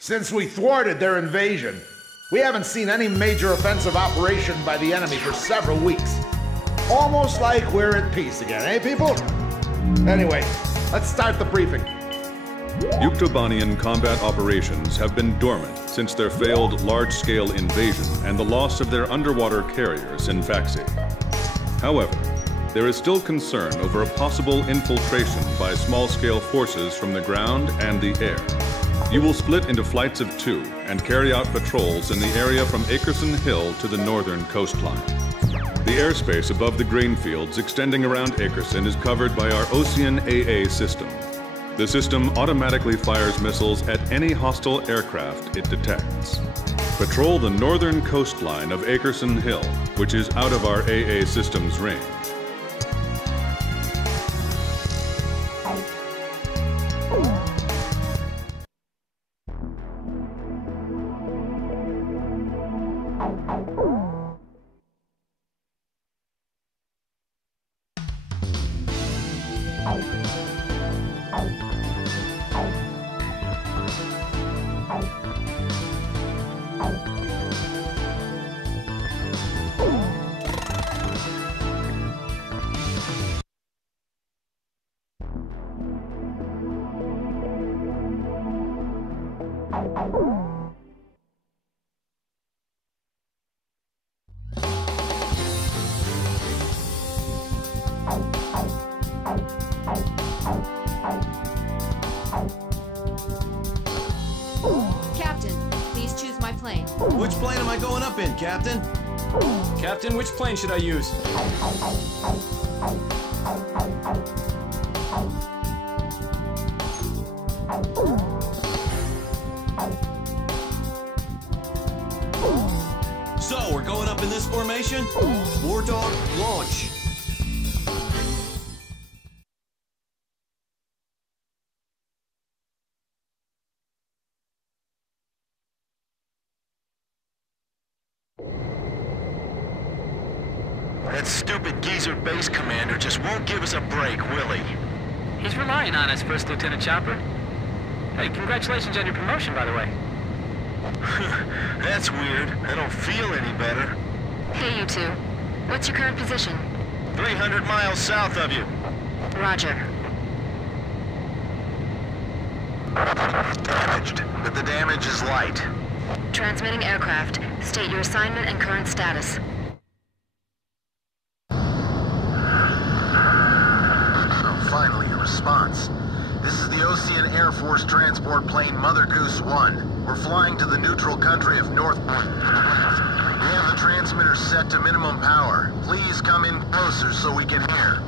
Since we thwarted their invasion, we haven't seen any major offensive operation by the enemy for several weeks. Almost like we're at peace again, eh, people? Anyway, let's start the briefing. Yuktobanian combat operations have been dormant since their failed large-scale invasion and the loss of their underwater carriers in Faxi. However, there is still concern over a possible infiltration by small-scale forces from the ground and the air. You will split into flights of 2 and carry out patrols in the area from Akerson Hill to the northern coastline. The airspace above the grain fields extending around Akerson is covered by our Ocean AA system. The system automatically fires missiles at any hostile aircraft it detects. Patrol the northern coastline of Akerson Hill, which is out of our AA system's range. Which plane am I going up in, Captain? Captain, which plane should I use? So, we're going up in this formation? Wardog, launch. That stupid geezer base commander just won't give us a break, will he? He's relying on us, First Lieutenant Chopper. Hey, congratulations on your promotion, by the way. That's weird. I don't feel any better. Hey, you two. What's your current position? 300 miles south of you. Roger. Damaged, but the damage is light. Transmitting aircraft. State your assignment and current status. Finally, a response. This is the Ocean Air Force transport plane Mother Goose 1. We're flying to the neutral country of North Point. We have the transmitter set to minimum power. Please come in closer so we can hear.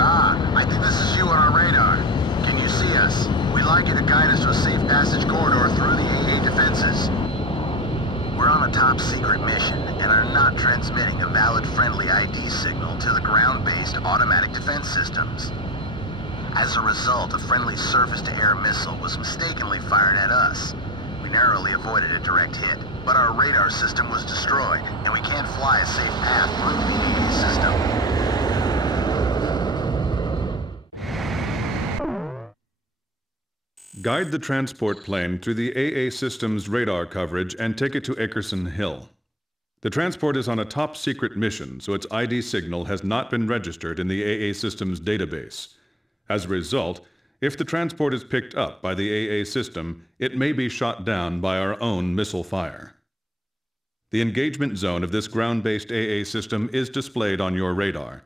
I think this is you on our radar. Can you see us? We'd like you to guide us to a safe passage corridor through the AA defenses. We're on a top-secret mission and are not transmitting a valid friendly ID signal to the ground-based automatic defense systems. As a result, a friendly surface-to-air missile was mistakenly fired at us. We narrowly avoided a direct hit, but our radar system was destroyed, and we can't fly a safe path through the AA system. Guide the transport plane through the AA system's radar coverage and take it to Akerson Hill. The transport is on a top-secret mission, so its ID signal has not been registered in the AA system's database. As a result, if the transport is picked up by the AA system, it may be shot down by our own missile fire. The engagement zone of this ground-based AA system is displayed on your radar.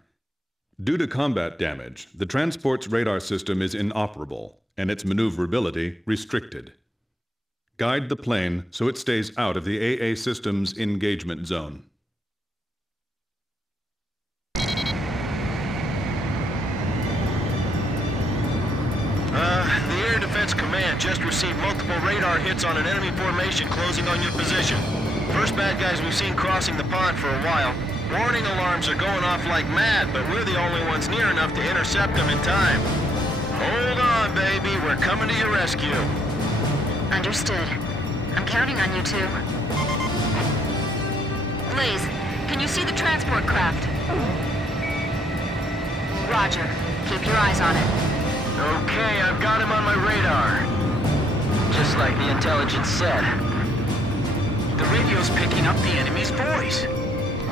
Due to combat damage, the transport's radar system is inoperable, and its maneuverability restricted. Guide the plane so it stays out of the AA system's engagement zone. The Air Defense Command just received multiple radar hits on an enemy formation closing on your position. First bad guys we've seen crossing the pond for a while. Warning alarms are going off like mad, but we're the only ones near enough to intercept them in time. Hold on, baby. We're coming to your rescue. Understood. I'm counting on you two. Blaze, can you see the transport craft? Roger. Keep your eyes on it. Okay, I've got him on my radar. Just like the intelligence said. The radio's picking up the enemy's voice.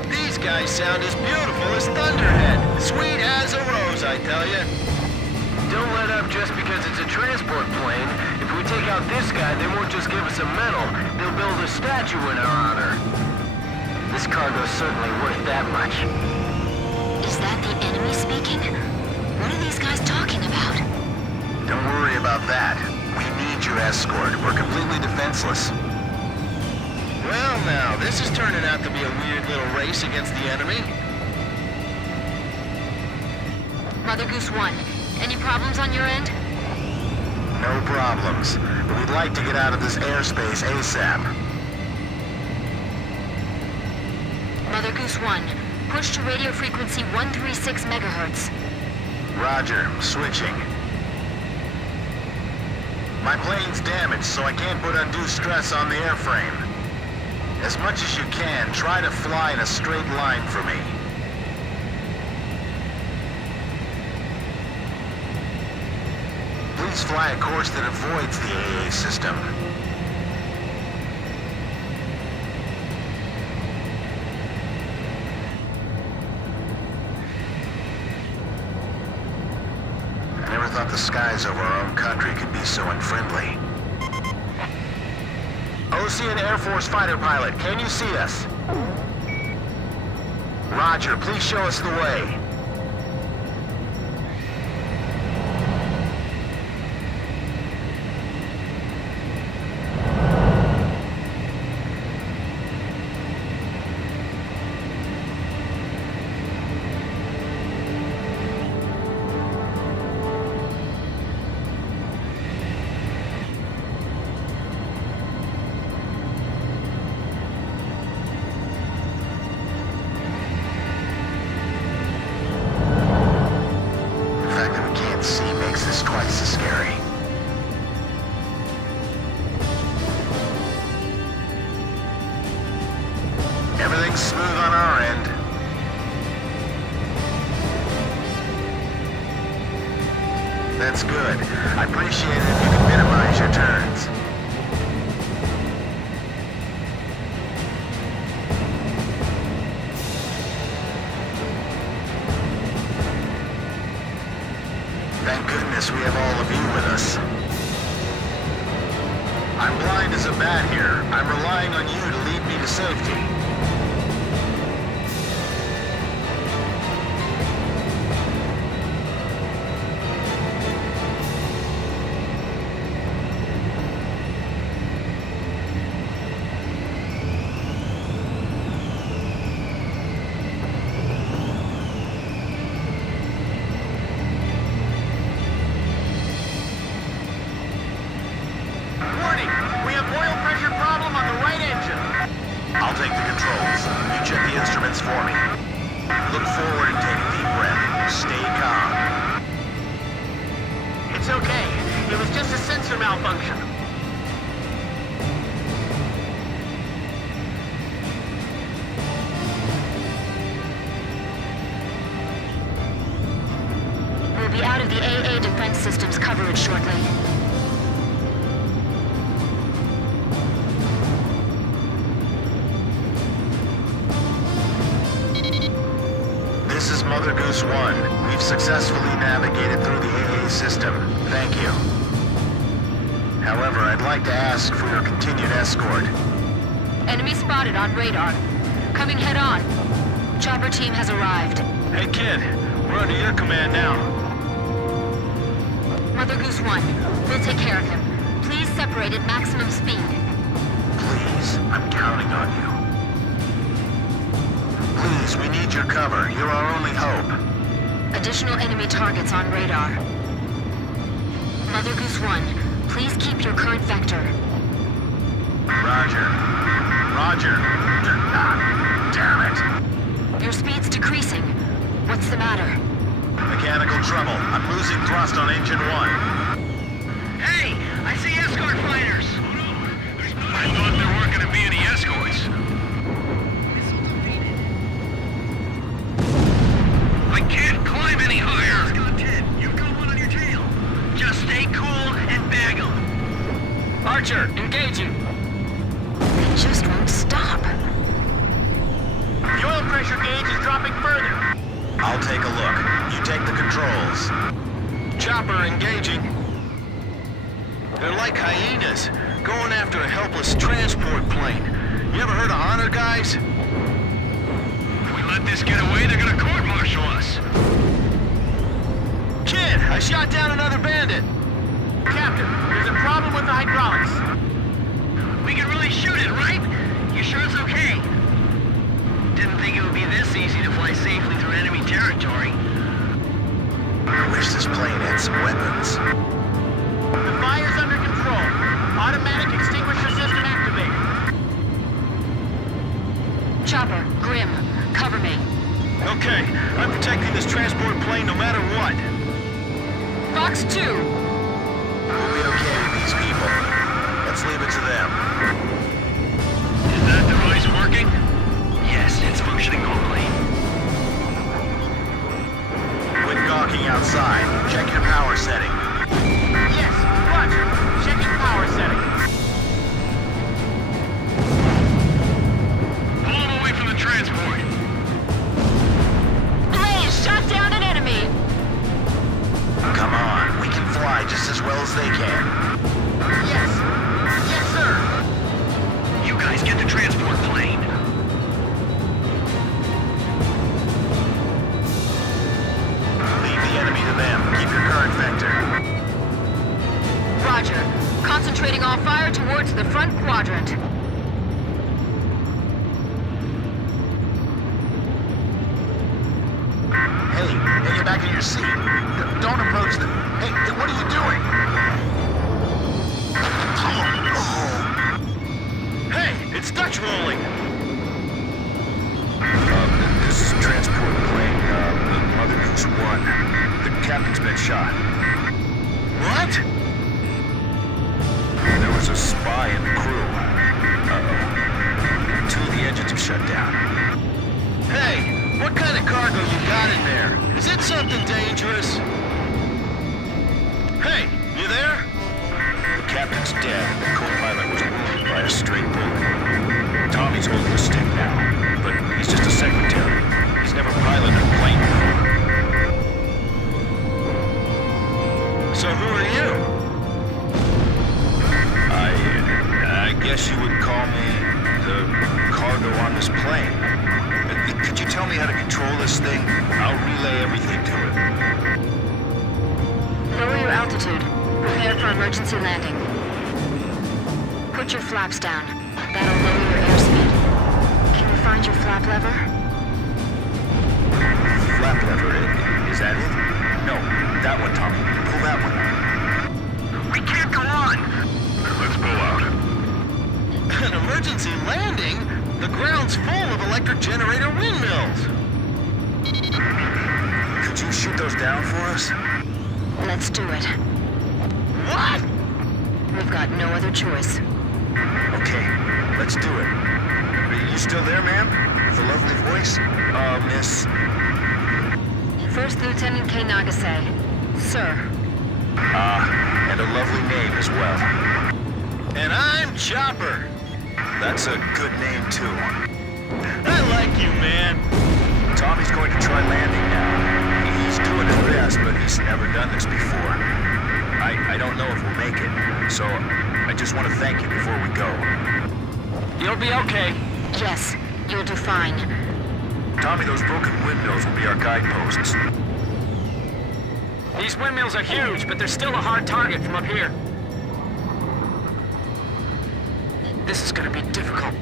These guys sound as beautiful as Thunderhead. Sweet as a rose, I tell you. Don't let up just because it's a transport plane. If we take out this guy, they won't just give us a medal. They'll build a statue in our honor. This cargo's certainly worth that much. Is that the enemy speaking? What are these guys talking about? Don't worry about that. We need your escort. We're completely defenseless. Well now, this is turning out to be a weird little race against the enemy. Mother Goose 1, any problems on your end? No problems. But we'd like to get out of this airspace ASAP. Mother Goose 1, push to radio frequency 136 megahertz. Roger, switching. My plane's damaged, so I can't put undue stress on the airframe. As much as you can, try to fly in a straight line for me. Please fly a course that avoids the AA system. I never thought the skies over our own country could be so unfriendly. Ocean Air Force fighter pilot, can you see us? Roger, please show us the way. Everything's smooth on our end. That's good. I appreciate it if you can minimize your turns. Thank goodness we have all of you with us. I'm blind as a bat here. I'm relying on you to lead me to safety. I'll take the controls. You check the instruments for me. Look forward and take a deep breath. Stay calm. It's okay. It was just a sensor malfunction. We'll be out of the AA defense system's coverage shortly. This is Mother Goose 1. We've successfully navigated through the AA system. Thank you. However, I'd like to ask for your continued escort. Enemy spotted on radar. Coming head on. Chopper team has arrived. Hey kid, we're under your command now. Mother Goose 1, we'll take care of him. Please separate at maximum speed. Please, I'm counting on you. Please, we need your cover. You're our only hope. Additional enemy targets on radar. Mother Goose 1, please keep your current vector. Roger. Roger. Damn it. Your speed's decreasing. What's the matter? Mechanical trouble. I'm losing thrust on engine 1. Hey, I see escort fighters. I thought there weren't going to be any escorts. I can't climb any higher. You've got one on your tail. Archer, engaging. They just won't stop. The oil pressure gauge is dropping further. I'll take a look. You take the controls. Chopper engaging. They're like hyenas, going after a helpless transport plane. You ever heard of honor, guys? If we let this get away, they're gonna court-martial us. Kid, I shot down another bandit. Captain, there's a problem with the hydraulics. We can really shoot it, right? You sure it's okay? Didn't think it would be this easy to fly safely through enemy territory. I wish this plane had some weapons. The fire's under control. Automatic extinguisher system activated. Chopper, Grim, cover me. Okay, I'm protecting this transport plane no matter what. Fox 2. We'll be okay with these people. Let's leave it to them. Is that device working? Yes, it's functioning normally. Quit gawking outside. Check your power setting. Yes, Roger. Checking power setting. Pull him away from the transport. Blaze, shot down an enemy. Come on, we can fly just as well as they can. Yes. Yes, sir. You guys get the transport plane. Leave the enemy to them. Keep your current vector. Roger. Concentrating all fire towards the front quadrant. Hey, get back in your seat. Don't approach them. Hey, what are you doing? Hey, it's Dutch rolling. This is a transport plane. The Mother Goose 1. The captain's been shot. What? There was a spy in the crew. Two of the engines are shut down. Hey, what kind of cargo you got in there? Is it something dangerous? Hey, you there? The captain's dead. The co-pilot was wounded by a stray bullet. Tommy's holding the stick now, but he's just a secretary. He's never piloted a plane before. So who are you? I guess you would call me the cargo on this plane. Could you tell me how to control this thing? I'll relay everything to it. Lower your altitude. Prepare for emergency landing. Put your flaps down. That'll lower your airspeed. Can you find your flap lever? Flap lever, is that it? No, that one, Tommy. Pull that one. We can't go on. Let's pull out. An emergency landing? The ground's full of electric generator windmills. Could you shoot those down for us? Let's do it. What? We've got no other choice. Okay, let's do it. Are you still there, ma'am? With a lovely voice? Miss... First Lieutenant K. Nagase. Sir. And a lovely name as well. And I'm Chopper. That's a good name, too. I like you, man. Tommy's going to try landing now. He's doing his best, but he's never done this before. I don't know if we'll make it, so I just want to thank you before we go. You'll be okay. Yes, you'll do fine. Tommy, those broken windmills will be our guideposts. These windmills are huge, but they're still a hard target from up here. This is gonna be difficult.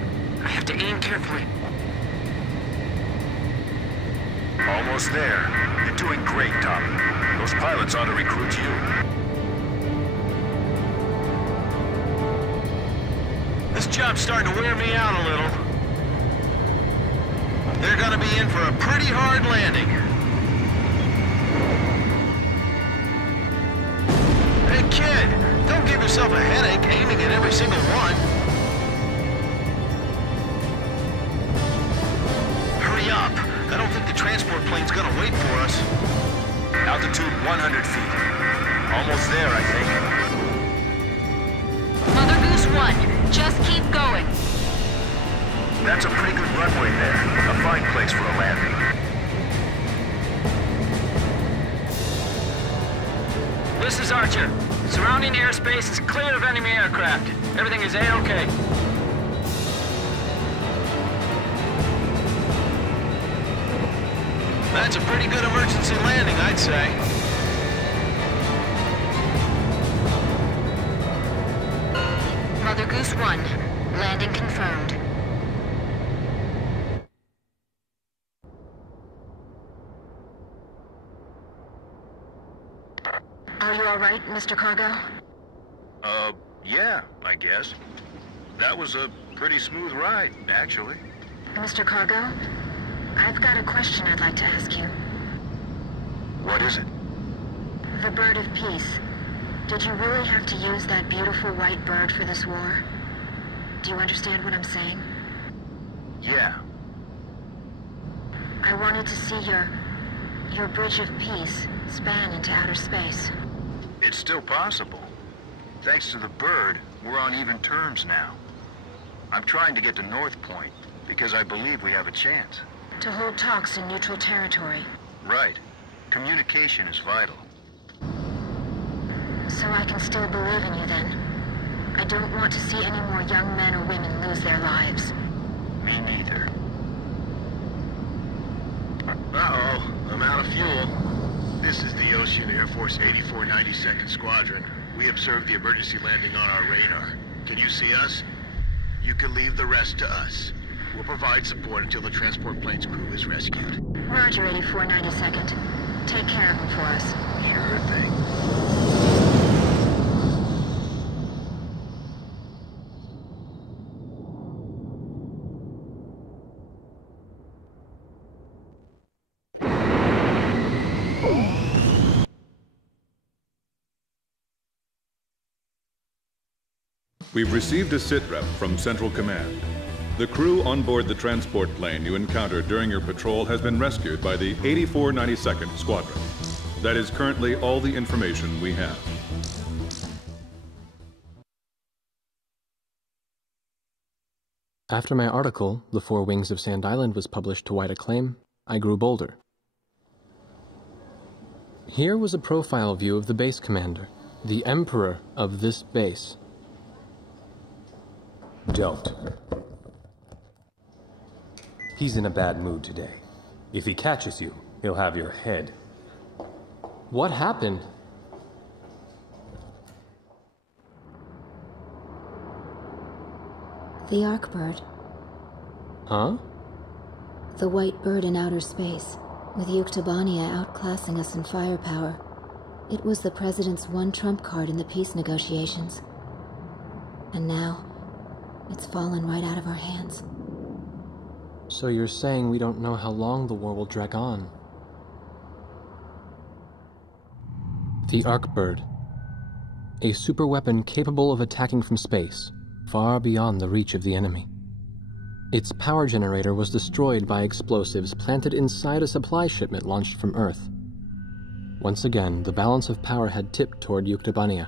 I have to aim carefully. Almost there. You're doing great, Tommy. Those pilots ought to recruit you. This job's starting to wear me out a little. They're gonna be in for a pretty hard landing. Hey, kid, don't give yourself a headache aiming at every single one. Hurry up. I don't think the transport plane's gonna wait for us. Altitude 100 feet. Almost there, I think. Mother That's a pretty good runway there. A fine place for a landing. This is Archer. Surrounding airspace is clear of enemy aircraft. Everything is A-OK. That's a pretty good emergency landing, I'd say. Mother Goose 1, landing confirmed. Are you all right, Mr. Cargo? Yeah, I guess. That was a pretty smooth ride, actually. Mr. Cargo, I've got a question I'd like to ask you. What is it? The Bird of Peace. Did you really have to use that beautiful white bird for this war? Do you understand what I'm saying? Yeah. I wanted to see your Bridge of Peace span into outer space. It's still possible. Thanks to the bird, we're on even terms now. I'm trying to get to North Point, because I believe we have a chance. To hold talks in neutral territory. Right. Communication is vital. So I can still believe in you then. I don't want to see any more young men or women lose their lives. Me neither. Uh-oh, I'm out of fuel. This is the Ocean Air Force 8492nd Squadron. We observed the emergency landing on our radar. Can you see us? You can leave the rest to us. We'll provide support until the transport plane's crew is rescued. Roger, 8492nd. Take care of him for us. Sure thing. We've received a sitrep from Central Command. The crew on board the transport plane you encountered during your patrol has been rescued by the 8492nd Squadron. That is currently all the information we have. After my article, The Four Wings of Sand Island, was published to wide acclaim, I grew bolder. Here was a profile view of the base commander, the emperor of this base. Don't. He's in a bad mood today. If he catches you, he'll have your head. What happened? The Arkbird. Huh? The white bird in outer space, with Yuktobania outclassing us in firepower. It was the President's one trump card in the peace negotiations. And now, it's fallen right out of our hands. So you're saying we don't know how long the war will drag on? The Arkbird. A superweapon capable of attacking from space, far beyond the reach of the enemy. Its power generator was destroyed by explosives planted inside a supply shipment launched from Earth. Once again, the balance of power had tipped toward Yuktobania.